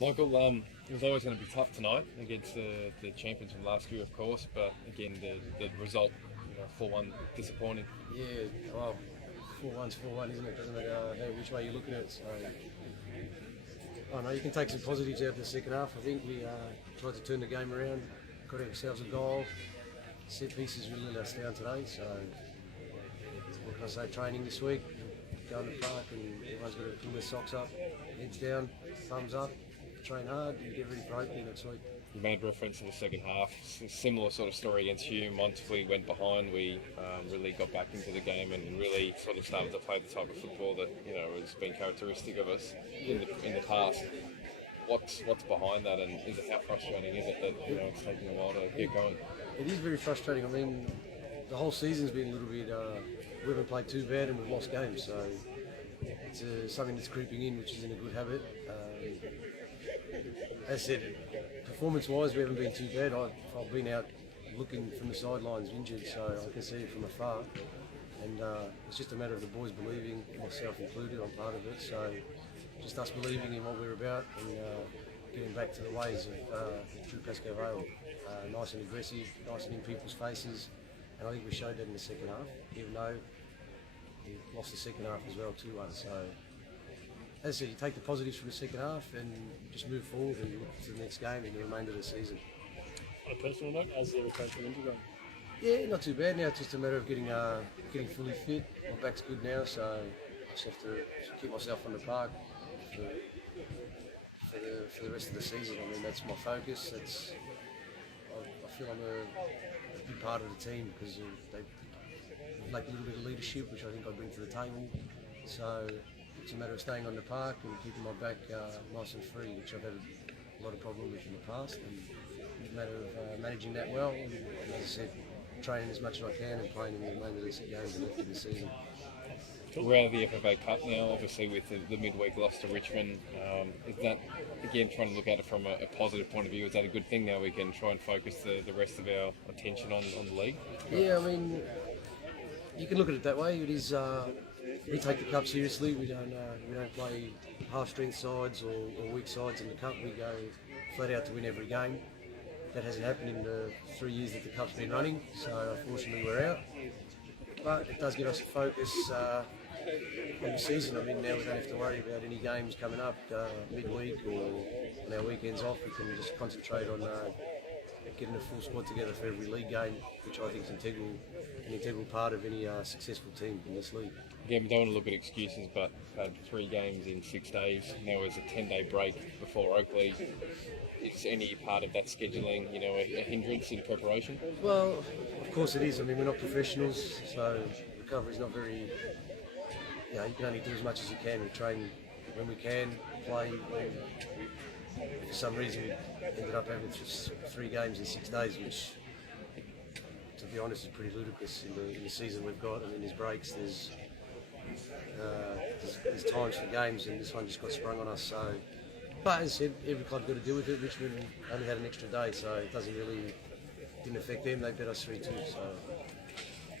Michael, it was always going to be tough tonight against the champions from last year, of course, but again, the result, 4-1, disappointing. Yeah, well, 4-1's 4-1, isn't it? Doesn't matter which way you're looking at it. So, I know you can take some positives out of the second half. I think we tried to turn the game around, got ourselves a goal. Set pieces really let us down today. So, what can I say? Training this week, go in the park, and everyone's got to pull their socks up, heads down, thumbs up. Train hard and get ready for opening next week. You made reference to the second half. Similar sort of story against Hume. Once we went behind, we really got back into the game and really sort of started to play the type of football that has been characteristic of us in the past. What's behind that, and how frustrating is it that it's taking a while to get going? It is very frustrating. I mean, the whole season's been a little bit. We haven't played too bad and we've lost games, so it's something that's creeping in, which isn't a good habit. As I said, performance-wise, we haven't been too bad. I've been out looking from the sidelines injured, so I can see it from afar. And it's just a matter of the boys believing, myself included, I'm part of it. So just us believing in what we're about and getting back to the ways of true Pasco Vale. Nice and aggressive, nice and in people's faces. And I think we showed that in the second half, even though we lost the second half as well 2-1. So, as I said, you take the positives from the second half and just move forward and look to the next game and the remainder of the season. On a personal note, how's the recovery injury going? Yeah, not too bad now. It's just a matter of getting fully fit. My back's good now, so I just have to keep myself on the park for the rest of the season. I mean, that's my focus. I feel I'm a big part of the team because they lack a little bit of leadership, which I think I bring to the table. So it's a matter of staying on the park and keeping my back nice and free, which I've had a lot of problems with in the past. And it's a matter of managing that well. And as I said, training as much as I can and playing in the remainder of the games and left in the season. We're out of the FFA Cup now, obviously with the midweek loss to Richmond. Is that, again, trying to look at it from a positive point of view, is that a good thing now we can try and focus the rest of our attention on the league? Yeah, I mean, you can look at it that way. It is, we take the cup seriously. We don't play half-strength sides or weak sides in the cup. We go flat out to win every game. That hasn't happened in the 3 years that the cup's been running, so unfortunately we're out. But it does give us a focus on the season. I mean, now we don't have to worry about any games coming up midweek or on our weekends off. We can just concentrate on getting a full squad together for every league game, which I think is an integral part of any successful team in this league. Again, we don't want to look at excuses, but had 3 games in 6 days. Now there's a 10-day break before Oakley. Is any part of that scheduling, a hindrance in preparation? Well, of course it is. I mean, we're not professionals, so recovery's not very. You can only do as much as you can. We train when we can, play when. For some reason, we ended up having 3 games in 6 days, which, to be honest, is pretty ludicrous in the season we've got. I mean, there's breaks, there's times for games, and this one just got sprung on us. So, but as I said, every club's got to deal with it. Richmond only had an extra day, so it didn't affect them. They beat us 3-2, so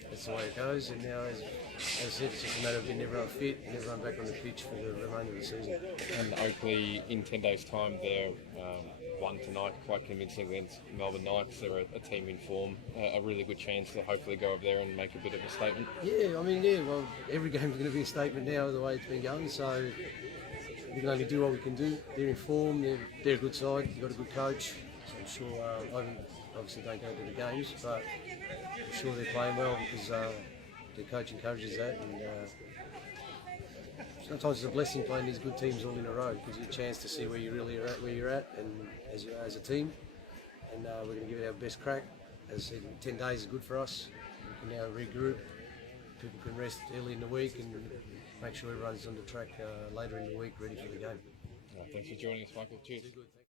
that's the way it goes. And now, as I said, it's just a matter of getting everyone fit and everyone back on the pitch for the remainder of the season. And Oakley, in 10 days' time, they're won tonight quite convincingly against Melbourne Knights. They're a team in form, a really good chance to hopefully go over there and make a bit of a statement. Yeah, I mean, well, every game's going to be a statement now, the way it's been going, so we can only do what we can do. They're in form, they're a good side, they've got a good coach, so I'm sure, I obviously don't go to the games, but I'm sure they're playing well because their coach encourages that. And sometimes it's a blessing playing these good teams all in a row. It gives you a chance to see where you really are at, where you're at, and as a team. And we're going to give it our best crack. As I said, 10 days is good for us. We can now regroup. People can rest early in the week and make sure everyone's on the track later in the week, ready for the game. Thanks for joining us, Michael. Cheers.